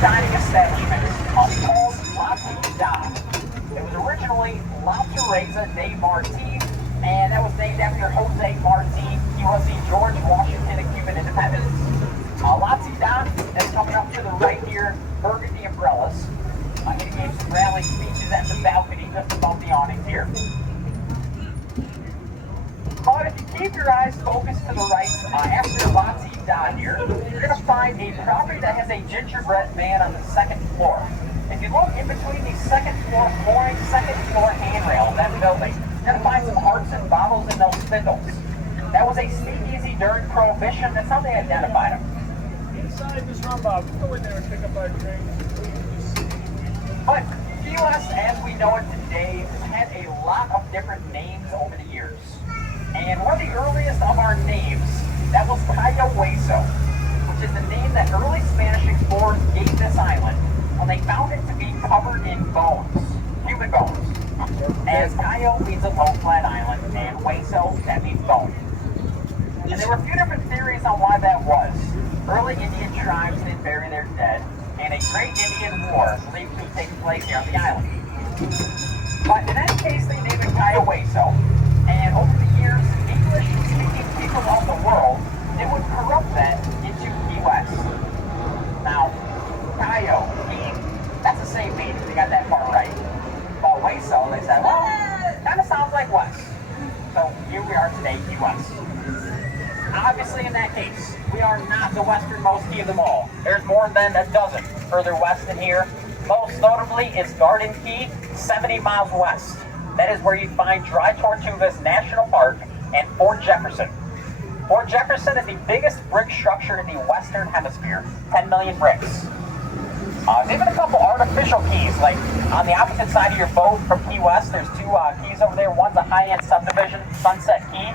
dining establishment called La Tida. It was originally La Teresa de Martin, and that was named after Jose Martin. He was the George Washington of Cuban independence. La Tida is coming up to the right here, burgundy umbrellas. He gave some rally speeches at the balcony just above the awnings here. But if you keep your eyes focused to the right, after La Tida here, you're going to find a property that has a gingerbread man on the second floor. If you look in between the second floor flooring, second floor handrail of that building, you're going to find some hearts and bottles in those spindles. That was a speakeasy during Prohibition. That's how they identified them. Inside this room, Bob, go in there and pick up our drinks. But Key West, as we know it today, has had a lot of different names over the years. And one of the earliest of our names, that was Cayo Hueso, which is the name that early Spanish explorers gave this island when they found it to be covered in bones, human bones. As Cayo means a low flat island, and Hueso, that means bone. And there were a few different theories on why that was. Early Indian tribes did bury their dead, and a great Indian war believed to take place here on the island. But in any case, they named it Cayo Hueso, and over the years, English-speaking people of the world, they would corrupt that into Key West. Now, Cayo, Key, that's the same meaning, they got that part right. But Hueso, they said, well, kind of sounds like West. So here we are today, Key West. Obviously, in that case, we are not the westernmost key of them all. There's more than a dozen further west than here. Most notably is Garden Key, 70 miles west. That is where you find Dry Tortugas National Park and Fort Jefferson. Fort Jefferson is the biggest brick structure in the Western Hemisphere, 10 million bricks. There's even a couple artificial keys, like on the opposite side of your boat from Key West, there's two keys over there. One's a high-end subdivision, Sunset Key.